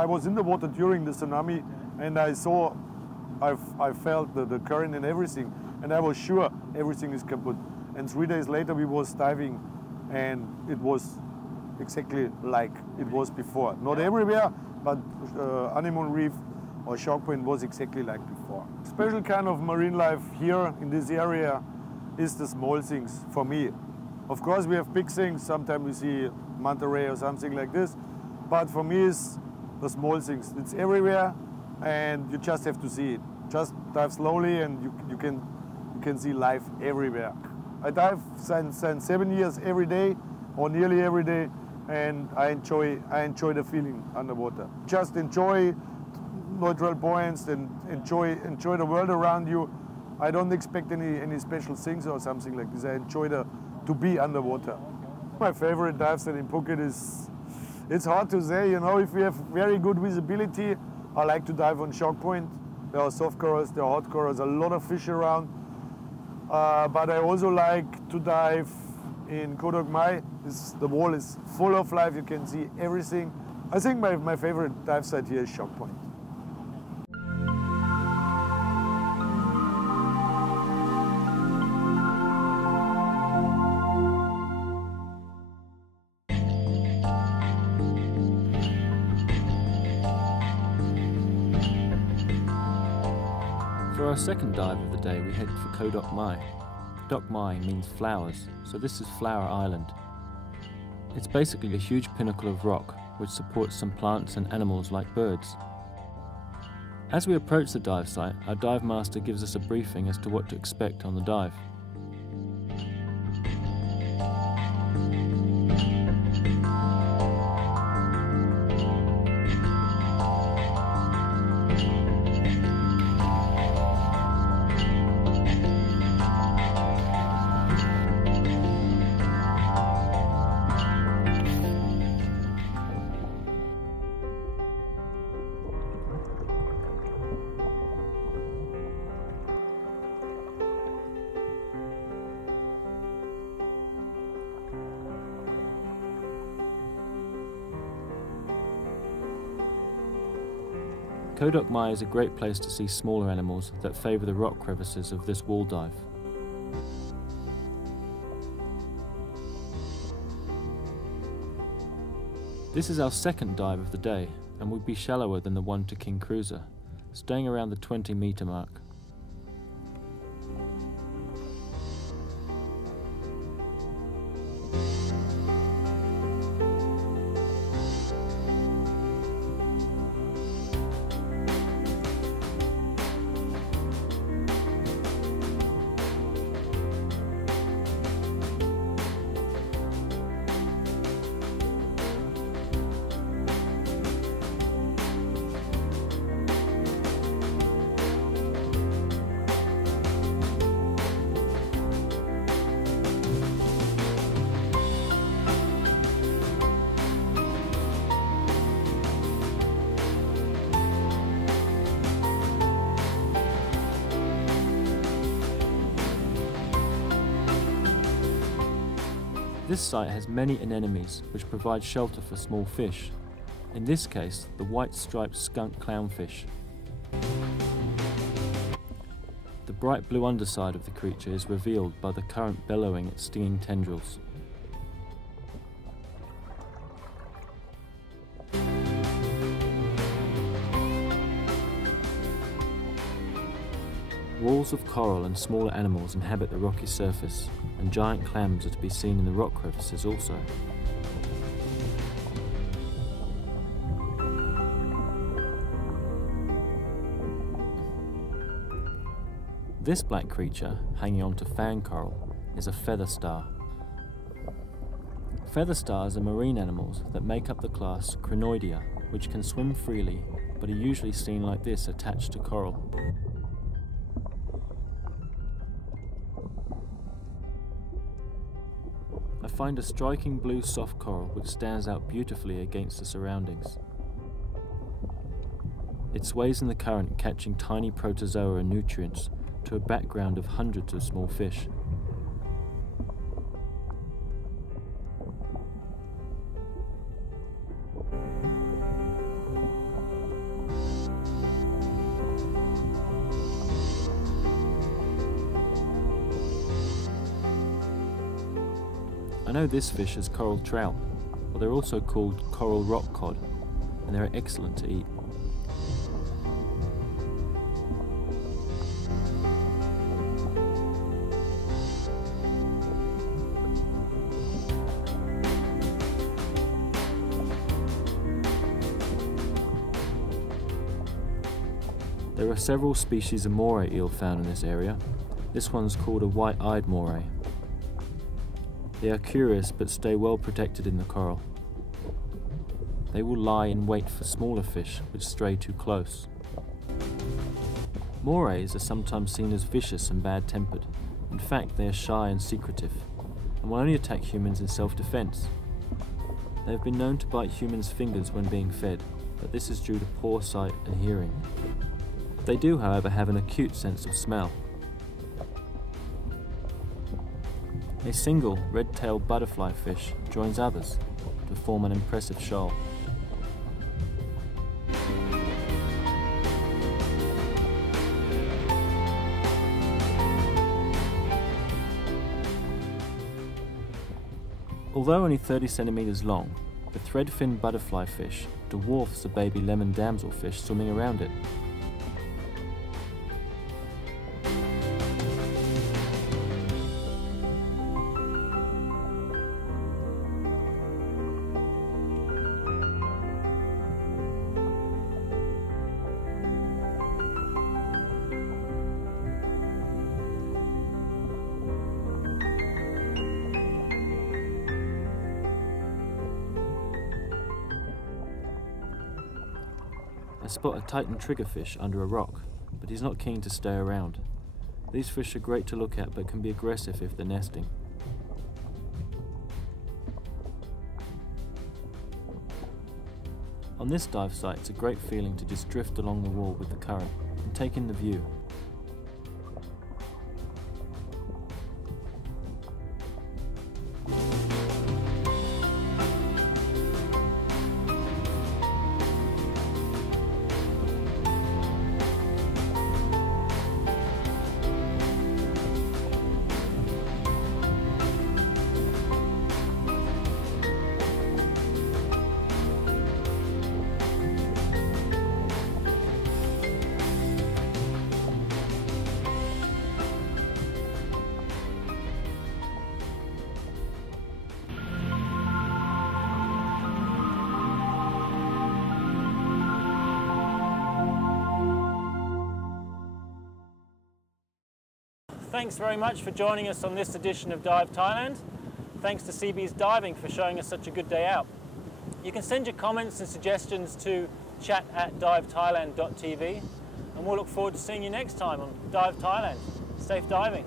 I was in the water during the tsunami, and I felt the current and everything, and I was sure everything is kaput. And 3 days later we was diving, and it was exactly like it was before. Not everywhere, but honeymoon reef or shark point was exactly like before. Special kind of marine life here in this area is the small things for me. Of course we have big things, sometimes we see manta ray or something like this, but for me it's the small things. It's everywhere and you just have to see it. Just dive slowly and you can see life everywhere. I dive since 7 years every day or nearly every day, and I enjoy the feeling underwater. Just enjoy neutral points and enjoy the world around you. I don't expect any special things or something like this. I enjoy to be underwater. My favorite dive site in Phuket is, it's hard to say, you know, if we have very good visibility, I like to dive on shark point. There are soft corals, there are hot corals, a lot of fish around. But I also like to dive in Koh Dok Mai. The wall is full of life, you can see everything. I think my favorite dive site here is Shark Point. For our second dive of the day, we head for Koh Dok Mai. Dok Mai means flowers, so this is Flower Island. It's basically a huge pinnacle of rock which supports some plants and animals like birds. As we approach the dive site, our dive master gives us a briefing as to what to expect on the dive. Koh Dok Mai is a great place to see smaller animals that favour the rock crevices of this wall dive. This is our second dive of the day and will be shallower than the one to King Cruiser, staying around the 20-metre mark. This site has many anemones which provide shelter for small fish, in this case the white striped skunk clownfish. The bright blue underside of the creature is revealed by the current bellowing its stinging tendrils. Walls of coral and smaller animals inhabit the rocky surface, and giant clams are to be seen in the rock crevices also. This black creature, hanging onto fan coral, is a feather star. Feather stars are marine animals that make up the class Crinoidea, which can swim freely, but are usually seen like this attached to coral. I find a striking blue soft coral which stands out beautifully against the surroundings. It sways in the current, catching tiny protozoa and nutrients to a background of hundreds of small fish. I know this fish is coral trout, but they're also called coral rock cod, and they're excellent to eat. There are several species of moray eel found in this area. This one's called a white-eyed moray. They are curious but stay well protected in the coral. They will lie in wait for smaller fish which stray too close. Morays are sometimes seen as vicious and bad-tempered. In fact, they are shy and secretive, and will only attack humans in self-defense. They have been known to bite humans' fingers when being fed, but this is due to poor sight and hearing. They do, however, have an acute sense of smell. A single red-tailed butterfly fish joins others to form an impressive shoal. Although only 30 centimeters long, the thread-finned butterfly fish dwarfs the baby lemon damselfish swimming around it. I spot a Titan triggerfish under a rock, but he's not keen to stay around. These fish are great to look at but can be aggressive if they're nesting. On this dive site, it's a great feeling to just drift along the wall with the current and take in the view. Thanks very much for joining us on this edition of Dive Thailand. Thanks to CB's Diving for showing us such a good day out. You can send your comments and suggestions to chat@divethailand.tv, and we'll look forward to seeing you next time on Dive Thailand. Safe diving.